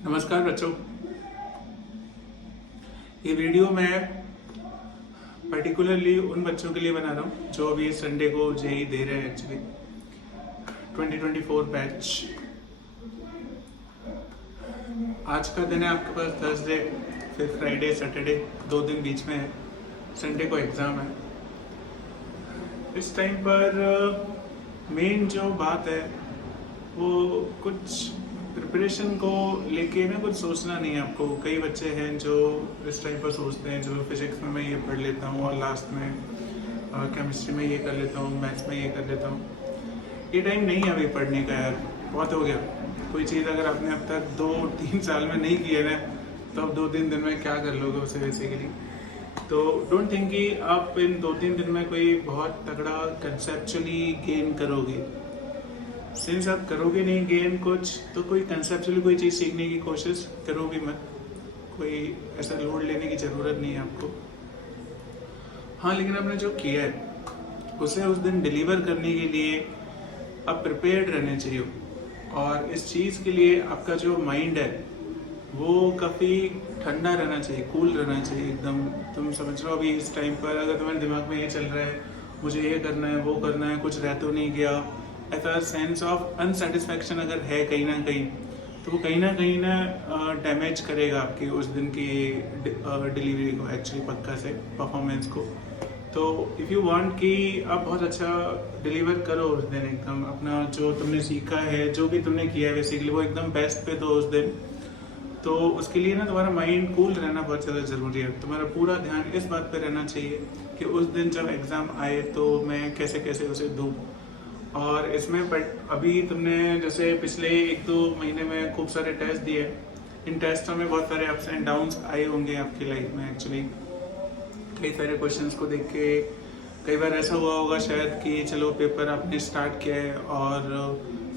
नमस्कार बच्चों। ये वीडियो मैं पर्टिकुलरली उन बच्चों के लिए बना रहा हूँ जो अभी संडे को जेई दे रहे हैं। एक्चुअली 2024 बैच आज का दिन है आपके पास थर्सडे, फिर फ्राइडे सैटरडे, 2 दिन बीच में है। संडे को एग्ज़ाम है। इस टाइम पर मेन जो बात है वो कुछ प्रिपरेशन को लेके ना कुछ सोचना नहीं है आपको। कई बच्चे हैं जो इस टाइम पर सोचते हैं चलो फिजिक्स में मैं ये पढ़ लेता हूँ और लास्ट में केमिस्ट्री में ये कर लेता हूँ, मैथ्स में ये कर लेता हूँ। ये टाइम नहीं है अभी पढ़ने का यार, बहुत हो गया। कोई चीज़ अगर आपने अब तक 2-3 साल में नहीं की है ना, तो अब 2-3 दिन में क्या कर लोगे उसे बेसिकली। तो डोंट थिंक कि आप इन 2-3 दिन में कोई बहुत तगड़ा कंसेप्चुअली गेन करोगे। सिंस आप करोगे नहीं गेन कुछ, तो कोई कंसेप्चुअली कोई चीज़ सीखने की कोशिश करो भी मत। कोई ऐसा लोड लेने की ज़रूरत नहीं है आपको। हाँ, लेकिन आपने जो किया है उसे उस दिन डिलीवर करने के लिए आप प्रिपेयर्ड रहने चाहिए। और इस चीज़ के लिए आपका जो माइंड है वो काफ़ी ठंडा रहना चाहिए, कूल रहना चाहिए एकदम। तुम समझ लो अभी इस टाइम पर अगर तुम्हारे दिमाग में ये चल रहा है मुझे ये करना है वो करना है, कुछ रह तो नहीं गया, ऐसा सेंस ऑफ अनसेटिस्फैक्शन अगर है कहीं तो वो कहीं ना डैमेज करेगा आपकी उस दिन की डिलीवरी को, एक्चुअली पक्का से परफॉर्मेंस को। तो इफ़ यू वांट कि आप बहुत अच्छा डिलीवर करो उस दिन, एकदम अपना जो तुमने सीखा है, जो भी तुमने किया है बेसिकली वो एकदम बेस्ट पे दो उस दिन। तो उसके लिए ना तुम्हारा माइंड कूल रहना बहुत ज़्यादा ज़रूरी है। तुम्हारा पूरा ध्यान इस बात पे रहना चाहिए कि उस दिन जब एग्ज़ाम आए तो मैं कैसे कैसे उसे दूँ। और इसमें बट अभी तुमने जैसे पिछले 1-2 महीने में खूब सारे टेस्ट दिए, इन टेस्टों में बहुत सारे अप्स एंड डाउन्स आए होंगे आपकी लाइफ में। एक्चुअली कई सारे क्वेश्चंस को देख के कई बार ऐसा हुआ होगा शायद कि चलो पेपर आपने स्टार्ट किया है और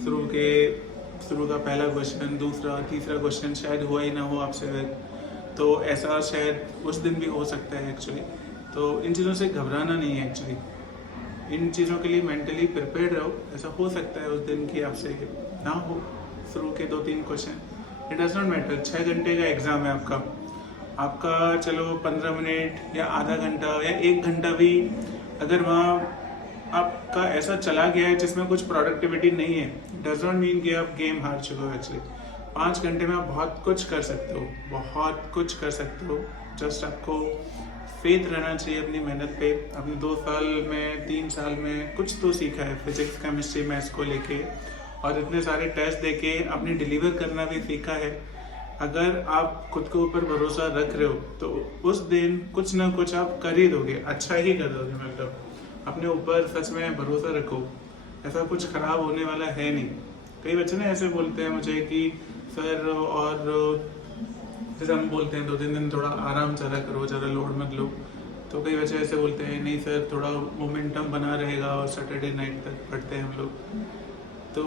शुरू का पहला क्वेश्चन, दूसरा, तीसरा क्वेश्चन शायद हुआ ही ना हो आपसे। तो ऐसा शायद उस दिन भी हो सकता है एक्चुअली। तो इन चीज़ों से घबराना नहीं है एक्चुअली, इन चीज़ों के लिए मेंटली प्रिपेयर्ड रहो। ऐसा हो सकता है उस दिन की आपसे ना हो शुरू के 2-3 question, it does not matter. 6 घंटे का एग्ज़ाम है आपका चलो 15 मिनट या आधा घंटा या 1 घंटा भी अगर वहाँ आपका ऐसा चला गया है जिसमें कुछ प्रोडक्टिविटी नहीं है, डज नॉट मीन कि आप गेम हार चुके हो। एक्चुअली 5 घंटे में आप बहुत कुछ कर सकते हो, बहुत कुछ कर सकते हो। जस्ट आपको फेथ रहना चाहिए अपनी मेहनत पे। अपने 2 साल में 3 साल में कुछ तो सीखा है फिजिक्स केमिस्ट्री मैथ्स को लेके, और इतने सारे टेस्ट देके अपनी डिलीवर करना भी सीखा है। अगर आप खुद के ऊपर भरोसा रख रहे हो तो उस दिन कुछ ना कुछ आप कर ही दोगे, अच्छा ही कर दोगे। मतलब अपने ऊपर सच में भरोसा रखो, ऐसा कुछ खराब होने वाला है नहीं। कई बच्चे ना ऐसे बोलते हैं मुझे कि सर, और जैसे हम बोलते हैं 2-3 दिन थोड़ा आराम ज़्यादा करो, ज़्यादा लोड मत लो। तो कई बच्चे ऐसे बोलते हैं नहीं सर थोड़ा मोमेंटम बना रहेगा और सैटरडे नाइट तक पढ़ते हैं हम लोग। तो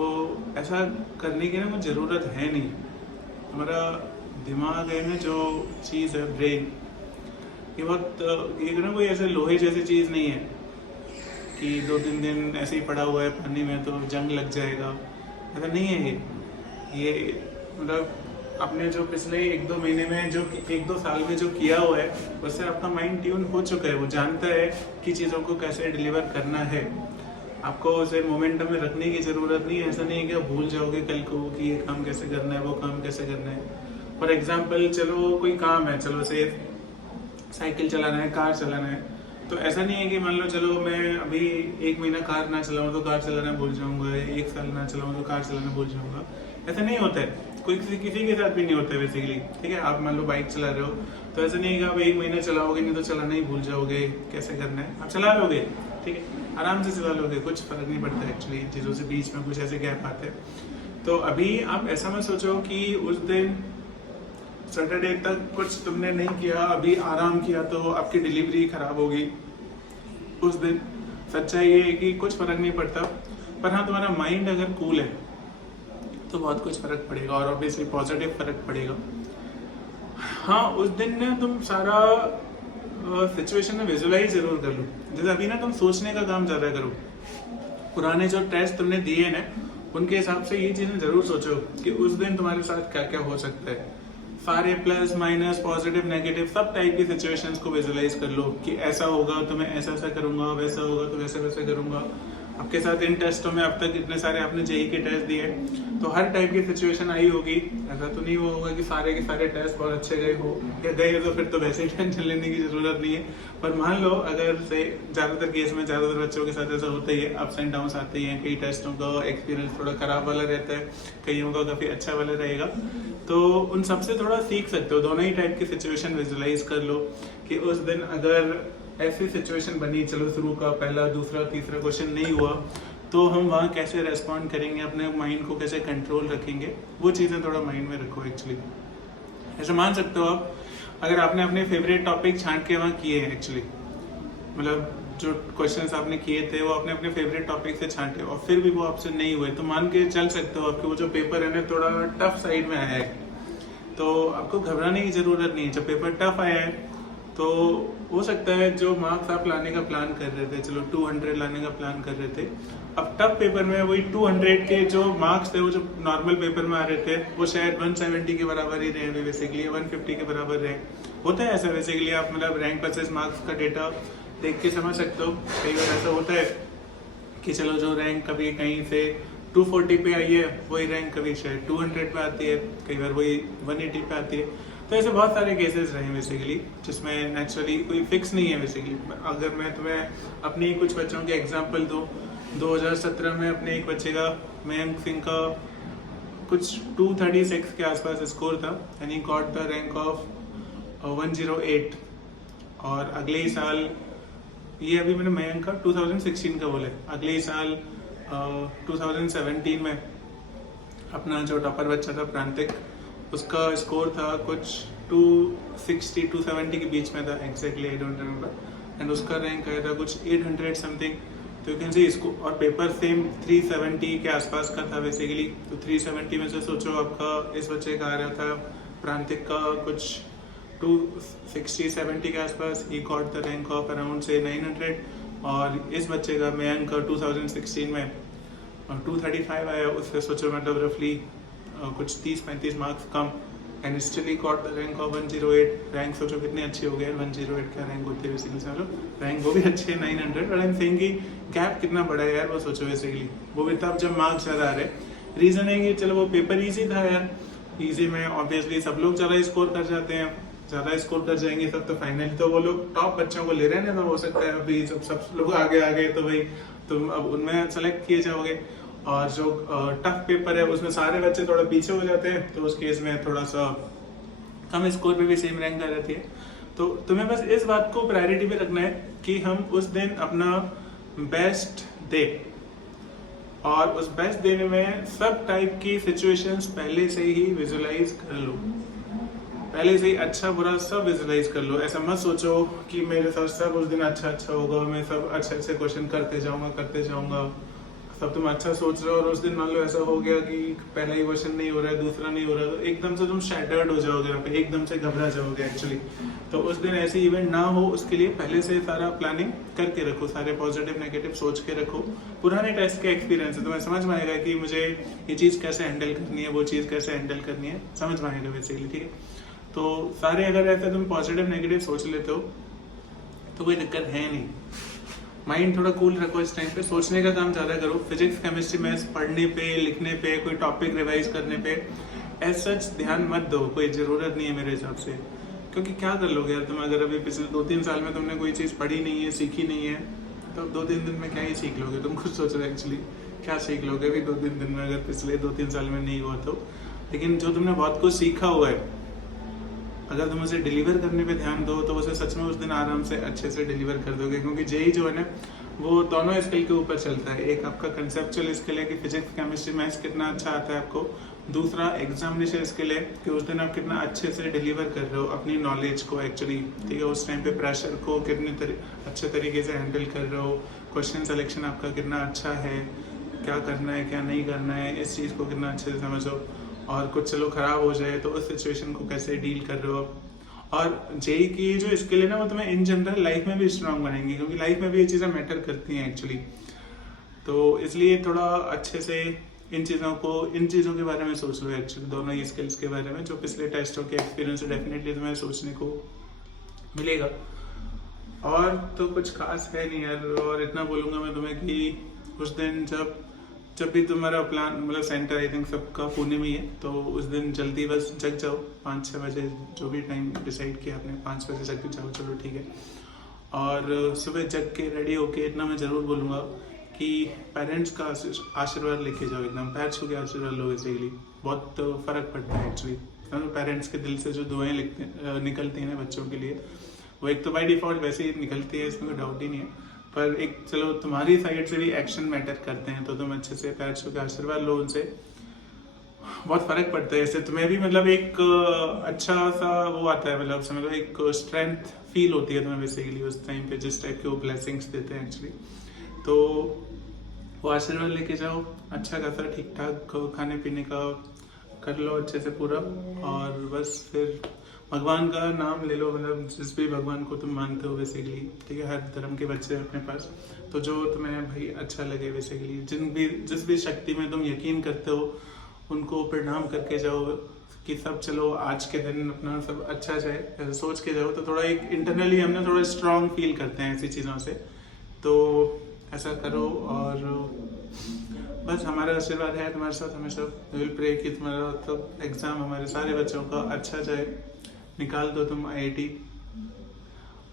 ऐसा करने की ना कुछ ज़रूरत है नहीं। हमारा दिमाग है ना, जो चीज़ है ब्रेन, ये बहुत ये ना कोई ऐसे लोहे जैसी चीज़ नहीं है कि 2-3 दिन ऐसे ही पड़ा हुआ है पानी में तो जंग लग जाएगा, ऐसा नहीं है। ये मतलब आपने जो पिछले 1-2 महीने में जो 1-2 साल में जो किया हुआ है उससे आपका माइंड ट्यून हो चुका है। वो जानता है कि चीज़ों को कैसे डिलीवर करना है। आपको उसे मोमेंटम में रखने की ज़रूरत नहीं है। ऐसा नहीं है कि आप भूल जाओगे कल को कि ये काम कैसे करना है, वो काम कैसे करना है। फॉर एग्जाम्पल चलो कोई काम है, चलो से साइकिल चलाना है, कार चलाना है, तो ऐसा नहीं है कि मान लो चलो मैं अभी 1 महीना कार ना चलाऊँ तो कार चलाना भूल जाऊँगा, 1 साल ना चलाऊँ तो कार चलाना भूल जाऊँगा। ऐसा नहीं होता है, कोई किसी के साथ भी नहीं होता है बेसिकली। ठीक है, आप मान लो बाइक चला रहे हो तो ऐसा नहीं है कि आप 1 महीना चलाओगे नहीं तो चलाना ही भूल जाओगे, कैसे करना है आप चला लोगे। ठीक है, आराम से चला लोगे, कुछ फर्क नहीं पड़ता एक्चुअली। चीज़ों से बीच में कुछ ऐसे गैप आते हैं। तो अभी आप ऐसा मत सोचो कि उस दिन सैटरडे तक कुछ तुमने नहीं किया, अभी आराम किया तो आपकी डिलीवरी खराब होगी उस दिन। सच्चाई ये है कि कुछ फर्क नहीं पड़ता, पर हाँ तुम्हारा माइंड अगर कूल है तो बहुत कुछ फर्क पड़ेगा, और ऑब्वियसली पॉजिटिव फर्क पड़ेगा। हाँ, उस दिन ना तुम सारा सिचुएशन में विजुअलाइज जरूर कर लो। जैसे अभी ना तुम सोचने का काम ज़्यादा करो। पुराने जो टेस्ट तुमने दिए ना उनके हिसाब से ये चीजें जरूर सोचो कि उस दिन तुम्हारे साथ क्या क्या हो सकता है। सारे प्लस माइनस पॉजिटिव नेगेटिव सब टाइप की सिचुएशंस को विजुलाइज कर लो कि ऐसा होगा तो मैं ऐसा ऐसा करूंगा, वैसा होगा तो वैसे वैसे करूंगा। आपके साथ इन टेस्टों में अब तक इतने सारे आपने जेई के टेस्ट दिए, तो हर टाइप की सिचुएशन आई होगी। ऐसा तो नहीं हुआ होगा कि सारे के सारे टेस्ट बहुत अच्छे गए हो, या गए तो फिर तो वैसे ही टेंशन लेने की जरूरत नहीं है। पर मान लो अगर से ज्यादातर केस में ज्यादातर बच्चों के साथ ऐसा होता ही है, अप्स एंड डाउन्स आते ही हैं। कई टेस्टों का एक्सपीरियंस थोड़ा खराब वाला रहता है, कईयों का काफी अच्छा वाला रहेगा। तो उन सबसे थोड़ा सीख सकते हो, दोनों ही टाइप की सिचुएशन विजुलाइज कर लो कि उस दिन अगर ऐसी सिचुएशन बनी, चलो शुरू का पहला दूसरा तीसरा क्वेश्चन नहीं हुआ, तो हम वहाँ कैसे रेस्पॉन्ड करेंगे, अपने माइंड को कैसे कंट्रोल रखेंगे, वो चीज़ें थोड़ा माइंड में रखो। एक्चुअली ऐसे मान सकते हो आप, अगर आपने अपने फेवरेट टॉपिक छांट के वहाँ किए हैं, एक्चुअली मतलब जो क्वेश्चंस आपने किए थे वो आपने अपने फेवरेट टॉपिक से छांटे और फिर भी वो आपसे नहीं हुए, तो मान के चल सकते हो आपके वो जो पेपर है ना थोड़ा टफ साइड में आया है, तो आपको घबराने की जरूरत नहीं है। जब पेपर टफ आया है तो हो सकता है जो मार्क्स आप लाने का प्लान कर रहे थे, चलो 200 लाने का प्लान कर रहे थे, अब टफ पेपर में वही 200 के जो मार्क्स थे वो जो नॉर्मल पेपर में आ रहे थे वो शायद 170 के बराबर ही रहे, बेसिकली 150 के बराबर रहे। होता है ऐसा बेसिकली, आप मतलब रैंक परचेस मार्क्स का डेटा देख के समझ सकते हो। कई बार ऐसा होता है कि चलो जो रैंक कभी कहीं से 240 पे आई है वही रैंक कभी शायद 200 पे आती है, कई बार वही 180 पे आती है। तो ऐसे बहुत सारे केसेस रहे बेसिकली, जिसमें नेचुरली कोई फिक्स नहीं है बेसिकली। अगर मैं तुम्हें अपने कुछ बच्चों के एग्जांपल दूं, 2017 में अपने एक बच्चे का, मयंक सिंह का, कुछ 236 के आसपास स्कोर था and he got the rank of 108। और अगले ही साल, ये अभी मैंने मयंक का 2016 का बोला, अगले ही साल 2017 में अपना जो टॉपर बच्चा था प्रांतिक, उसका स्कोर था कुछ 260-270 के बीच में था, exactly I don't remember, and उसका रैंक आया था कुछ 800 समथिंग। तो यू कैन सी इसको, और पेपर सेम 370 के आसपास का था बेसिकली। तो 370 में से सोचो आपका इस बच्चे का आ रहा था प्रांतिक का कुछ 260-70 के आसपास, he got the rank of around से 900। और इस बच्चे का मयंक का 2016 में 235 आया, उससे सोचो मतलब रफली कुछ 30-35 marks come, and still he got the rank of 108। Rank सोचो कितने अच्छे हो गए, 108 क्या रैंक होते हैं बेसिकली, समझो रैंक वो भी अच्छे है 900, बट आई एम सेइंग कि गैप कितना बड़ा है यार, वो सोचो बेसिकली। वो भी तब जब मार्क्स ज़्यादा आ रहे। रीज़न है कि चलो वो पेपर ईजी था यार, ईजी में ऑब्वियसली सब लोग ज़्यादा स्कोर कर जाते हैं, ज़्यादा स्कोर कर जाएंगे सब, तो फाइनली तो वो लोग टॉप बच्चों को ले रहे हैं ना, तो हो सकता है अभी जब सब लोग आगे आ गए तो भाई तुम अब उनमें सेलेक्ट किए जाओगे। और जो टफ पेपर है उसमें सारे बच्चे थोड़ा पीछे हो जाते हैं, तो उस केस में थोड़ा सा कम स्कोर पे भी सेम रैंक आ जाती है। तो तुम्हें बस इस बात को प्रायोरिटी पे रखना है कि हम उस दिन अपना बेस्ट दे, और उस बेस्ट देने में सब टाइप की सिचुएशंस पहले से ही विजुलाइज कर लो, पहले से ही अच्छा बुरा सब विजुलाइज कर लो। ऐसा मत सोचो कि मेरे साथ सब उस दिन अच्छा अच्छा होगा, मैं सब अच्छे अच्छे क्वेश्चन करते जाऊंगा। सब तुम अच्छा सोच रहे हो और उस दिन मान लो ऐसा हो गया कि पहला ही क्वेश्चन नहीं हो रहा है, दूसरा नहीं हो रहा है, तो एकदम से तुम शैटर्ड हो जाओगे, यहाँ पे एकदम से घबरा जाओगे एक्चुअली। तो उस दिन ऐसे इवेंट ना हो, उसके लिए पहले से सारा प्लानिंग करके रखो, सारे पॉजिटिव नेगेटिव सोच के रखो। पुराने टेस्ट के एक्सपीरियंस है, तुम्हें समझ में आएगा कि मुझे ये चीज़ कैसे हैंडल करनी है, वो चीज़ कैसे हैंडल करनी है, समझ में आएगा बेसिकली, ठीक है। तो सारे अगर ऐसे तुम पॉजिटिव नेगेटिव सोच लेते हो तो कोई दिक्कत है नहीं। माइंड थोड़ा कूल रखो इस टाइम पे, सोचने का काम ज़्यादा करो। फिजिक्स केमिस्ट्री मैथ्स पढ़ने पे, लिखने पे, कोई टॉपिक रिवाइज करने पे एज सच ध्यान मत दो, कोई ज़रूरत नहीं है मेरे हिसाब से। क्योंकि क्या कर लोगे यार तुम, अगर अभी पिछले 2-3 साल में तुमने कोई चीज़ पढ़ी नहीं है, सीखी नहीं है, तो अब 2-3 दिन में क्या ही सीख लोगे? तुम खुद सोच रहे एक्चुअली क्या सीख लोगे अभी 2-3 दिन में, अगर पिछले 2-3 साल में नहीं हुआ तो। लेकिन जो तुमने बहुत कुछ सीखा हुआ है, अगर तुम उसे डिलीवर करने पे ध्यान दो तो उसे सच में उस दिन आराम से अच्छे से डिलीवर कर दोगे। क्योंकि जेई जो है ना, वो दोनों स्किल के ऊपर चलता है। एक आपका कंसेप्चुअल स्किल है कि फिजिक्स केमिस्ट्री मैथ्स कितना अच्छा आता है आपको, दूसरा एग्जामिनेशन स्किल है कि उस दिन आप कितना अच्छे से डिलीवर कर रहे हो अपनी नॉलेज को एक्चुअली, ठीक है। उस टाइम पे प्रेशर को कितने अच्छे तरीके से हैंडल कर रहे हो, क्वेश्चन सिलेक्शन आपका कितना अच्छा है, क्या करना है क्या नहीं करना है, इस चीज़ को कितना अच्छे से समझो। और कुछ चलो खराब हो जाए तो उस सिचुएशन को कैसे डील कर रहे हो। और जेई की जो स्किल है ना, वो तुम्हें इन जनरल लाइफ में भी स्ट्रांग बनाएंगी, क्योंकि लाइफ में भी ये चीज़ें मैटर करती हैं एक्चुअली। तो इसलिए थोड़ा अच्छे से इन चीज़ों के बारे में सोच लो एक्चुअली, दोनों ही स्किल्स के बारे में। जो पिछले टेस्टों के एक्सपीरियंस से डेफिनेटली तुम्हें सोचने को मिलेगा। और तो कुछ खास है नहीं यार, और इतना बोलूँगा मैं तुम्हें कि उस दिन जब भी तुम्हारा प्लान, मतलब सेंटर आई थिंक सबका पुणे में ही है, तो उस दिन जल्दी बस जग जाओ 5-6 बजे, जो भी टाइम डिसाइड किया आपने 5 बजे जग जाओ, चलो ठीक है। और सुबह जग के रेडी होके इतना मैं ज़रूर बोलूँगा कि पेरेंट्स का आशीर्वाद लेके जाओ, एकदम पैर छू के आशीर्वाद लो। बेसिकली बहुत फ़र्क पड़ता है एक्चुअली, पेरेंट्स के दिल से जो दुआएं निकलती हैं ना बच्चों के लिए, वो एक तो बाय डिफ़ॉल्ट वैसे ही निकलती है, इसमें कोई डाउट ही नहीं है, पर एक चलो तुम्हारी साइड से भी एक्शन मैटर करते हैं, तो तुम अच्छे से पैर छू के आशीर्वाद लो उनसे, बहुत फ़र्क पड़ता है। इससे तुम्हें भी मतलब एक अच्छा सा वो आता है, मतलब समझ लो एक स्ट्रेंथ फील होती है तुम्हें बेसिकली उस टाइम पे, जिस टाइप के वो ब्लेसिंग्स देते हैं एक्चुअली। तो वो आशीर्वाद लेके जाओ, अच्छा खासा ठीक ठाक खाने पीने का कर लो अच्छे से पूरा, और बस फिर भगवान का नाम ले लो, मतलब जिस भी भगवान को तुम मानते हो बेसिकली, ठीक है, हर धर्म के बच्चे अपने पास, तो जो तुम्हें भाई अच्छा लगे बेसिकली, जिस भी शक्ति में तुम यकीन करते हो उनको प्रणाम करके जाओ कि सब चलो आज के दिन अपना सब अच्छा जाए, ऐसा सोच के जाओ, तो थोड़ा एक इंटरनली हम ना थोड़ा स्ट्रांग फील करते हैं ऐसी चीज़ों से। तो ऐसा करो, और बस हमारा आशीर्वाद है तुम्हारे साथ हमेशा। विल प्रे कि तुम्हारा सब एग्ज़ाम हमारे सारे बच्चों का अच्छा जाए, निकाल दो तुम IIT,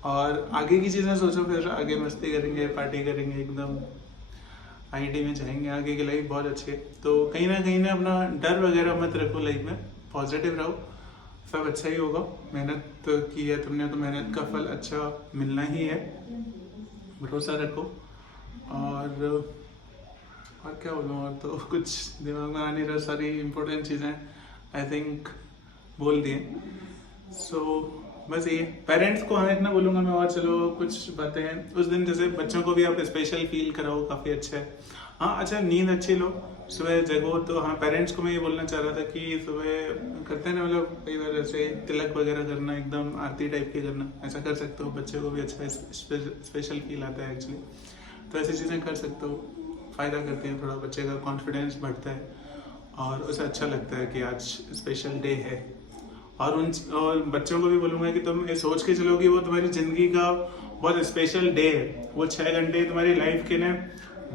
और आगे की चीज़ें सोचो, फिर आगे मस्ती करेंगे, पार्टी करेंगे, एकदम IIT में जाएंगे, आगे की लाइफ बहुत अच्छी है। तो कहीं ना अपना डर वगैरह मत रखो लाइफ में, पॉजिटिव रहो, सब अच्छा ही होगा। मेहनत की है तुमने तो मेहनत का फल अच्छा मिलना ही है, भरोसा रखो। और क्या बोलूँ, और तो कुछ दिमाग में आ नहीं रहा, सारी इम्पोर्टेंट चीज़ें आई थिंक बोल दिए। सो बस ये पेरेंट्स को हाँ इतना बोलूँगा मैं, और चलो कुछ बातें हैं उस दिन, जैसे बच्चों को भी आप स्पेशल फील कराओ, काफ़ी अच्छा है। हाँ अच्छा, नींद अच्छी लो, सुबह जगो। तो हाँ पेरेंट्स को मैं ये बोलना चाह रहा था कि सुबह करते हैं ना, मतलब कई बार ऐसे तिलक वगैरह करना, एकदम आरती टाइप के करना, ऐसा कर सकते हो, बच्चे को भी अच्छा स्पेशल फील आता है एक्चुअली। तो ऐसी चीज़ें कर सकते हो, फ़ायदा करती हैं, थोड़ा बच्चे का कॉन्फिडेंस बढ़ता है और उसे अच्छा लगता है कि आज स्पेशल डे है। और बच्चों को भी बोलूँगा कि तुम ये सोच के चलो कि वो तुम्हारी ज़िंदगी का बहुत स्पेशल डे है, वो 6 घंटे तुम्हारी लाइफ के लिए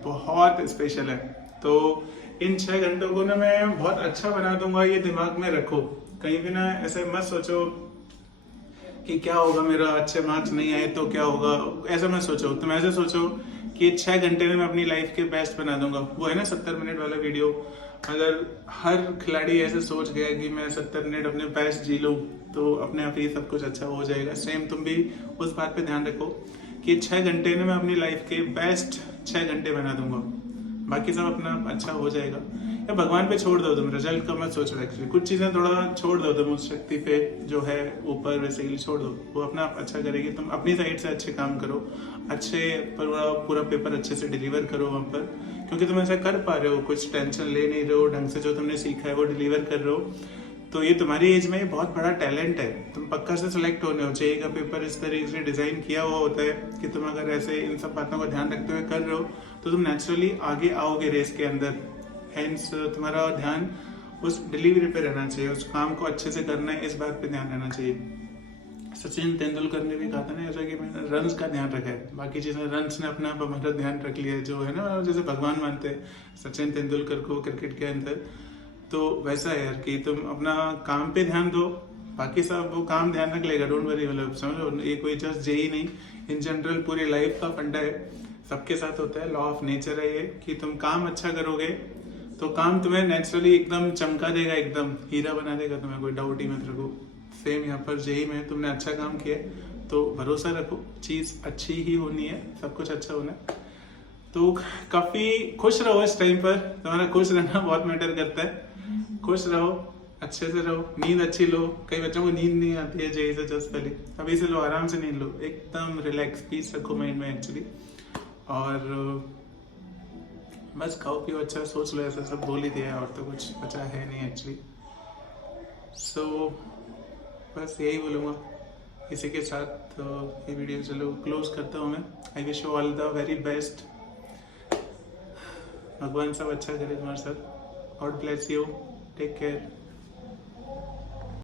बहुत स्पेशल है। तो इन 6 घंटों को ना मैं बहुत अच्छा बना दूंगा, ये दिमाग में रखो। कहीं भी ना ऐसे मत सोचो कि क्या होगा, मेरा अच्छे मार्क्स नहीं आए तो क्या होगा, ऐसा मत सोचो। तुम ऐसे सोचो कि 6 घंटे में मैं अपनी लाइफ के बेस्ट बना दूंगा। वो है ना 70 मिनट वाला वीडियो, अगर हर खिलाड़ी ऐसे सोच गया कि मैं 70 मिनट अपने बेस्ट जी लूँ तो अपने आप ही सब कुछ अच्छा हो जाएगा। सेम तुम भी उस बात पे ध्यान रखो कि 6 घंटे में मैं अपनी लाइफ के बेस्ट 6 घंटे बना दूंगा, बाकी सब अपना अच्छा हो जाएगा। या भगवान पे छोड़ दो, तुम रिजल्ट का मत सोचो एक्चुअली, कुछ चीज़ें थोड़ा छोड़ दो तुम, उस शक्ति पे जो है ऊपर वैसे छोड़ दो, वो अपना आप अच्छा करेगी। तुम अपनी साइड से अच्छे काम करो, अच्छे पूरा पेपर अच्छे से डिलीवर करो वहाँ पर, क्योंकि तुम ऐसा कर पा रहे हो, कुछ टेंशन ले नहीं रहे हो, ढंग से जो तुमने सीखा है वो डिलीवर कर रहे हो। तो ये तुम्हारी एज में बहुत बड़ा टैलेंट है, तुम पक्का से सिलेक्ट होने हो। जेईई का पेपर इस तरीके से डिजाइन किया हुआ होता है कि तुम अगर ऐसे इन सब बातों का ध्यान रखते हुए कर रहे हो तो तुम नेचुरली आगे आओगे रेस के अंदर। हेंस तुम्हारा ध्यान उस डिलीवरी पे रहना चाहिए, उस काम को अच्छे से करना है, इस बात पे ध्यान रहना चाहिए। सचिन तेंदुलकर ने भी कहा था ना ऐसा कि मैंने रन्स का ध्यान रखा है, बाकी चीज़ें रन्स ने अपना हमारा ध्यान रख लिया है, जो है ना जैसे भगवान मानते हैं सचिन तेंदुलकर को क्रिकेट के अंदर। तो वैसा है यार कि तुम अपना काम पे ध्यान दो, बाकी सब वो काम ध्यान रख लेगा, डोंट वरी। मतलब समझो ये कोई जस्ट जेईई नहीं, इन जनरल पूरी लाइफ का फंडा है, सबके साथ होता है, लॉ ऑफ नेचर है ये कि तुम काम अच्छा करोगे तो काम तुम्हें नेचुरली एकदम चमका देगा, एकदम हीरा बना देगा तुम्हें, कोई डाउट ही मत रखो। सेम यहाँ पर जेईई में तुमने अच्छा काम किया तो भरोसा रखो, चीज़ अच्छी ही होनी है, सब कुछ अच्छा होना है। तो काफ़ी खुश रहो इस टाइम पर, तुम्हारा खुश रहना बहुत मैटर करता है। खुश रहो, अच्छे से रहो, नींद अच्छी लो। कई बच्चों को नींद नहीं आती है जेईई से जस्ट पहले, अभी से लो, आराम से नींद लो, एकदम रिलैक्स, पीस रखो माइंड में एक्चुअली। और बस खाओ पियो अच्छा, सोच लो, ऐसा सब बोल ही दिया है और तो कुछ बचा है नहीं एक्चुअली। सो बस यही बोलूँगा, इसी के साथ ये वीडियो चलो क्लोज करता हूँ मैं। I wish you all the very best, भगवान सब अच्छा करे तुम्हारे साथ। God bless you, take care.